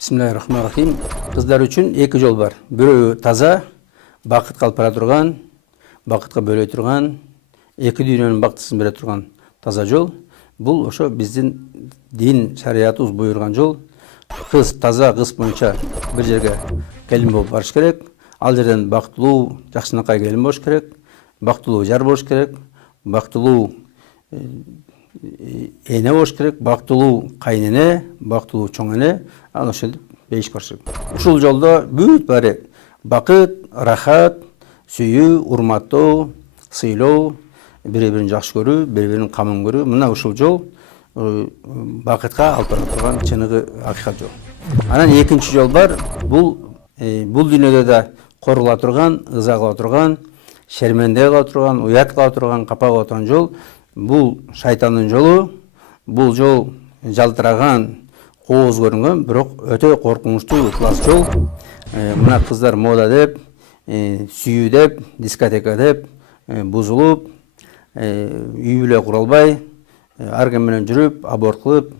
Bismillahirrahmanirrahim. Kızlar üçün екі жол бар. Бирөө таза, бақытқа алып бара турган, бақытқа бөлөй турган, эки дүйнөнүн бактысын бере турган таза жол. Бул ошо биздин дин шариятыбыз буйруган жол. Кыз таза, кыз боюнча бир жерге келин болуп барыш керек. Ал жерден бактылуу, жакшынакай келин болуш керек. Бактылуу жар болуш керек. Бактылуу эне болуш керек. Бактылуу кайнене, бактылуу чоң эне. Ал ошентип бейиш барыш керек. Ушул жолдо бүт баары бакыт, рахат, сүйүү, урматтоо, сыйлоо, бири-бирин жакшы көрүү, бири-биринин камын көрүү. Мына ушул жол бакытка алып бара турган чыныгы акыйкат жол. Анан экинчи жол бар. Бул дүйнөдө да коргула турган, ыза кыла турган, шерменде кыла турган, уят кыла турган, капа кыла турган жол. Бул шайтандын жолу. Бул жол жалтыраган, кооз көрүнгөн, бирок өтө коркунучтуу ыкылас жол. Мына кыздар мода деп, сүйүү деп, дискотека деп бузулуп, үй бүлө кура албай, ар ким менен жүрүп, аборт кылып,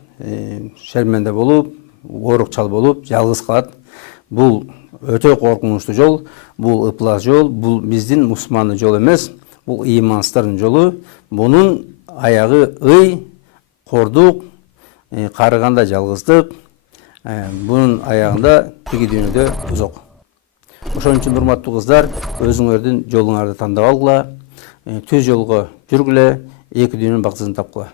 шерменде болуп, оорукчал болуп, жалгыз калат. Бул өтө коркунучтуу жол, бул ыплас жол, бул биздин мусулмандын жолу эмес, бул ыймансыздардын жолу. Бунун аягы ый, кордук, карыганда жалгыздык, бунун аягында тиги дүйнөдө тозок. Ошон үчүн урматтуу кыздар, өзүңөрдүн жолуңарды тандап алгыла, түз жолго жүргүлө, эки дүйнөнүн бактысын тапкыла.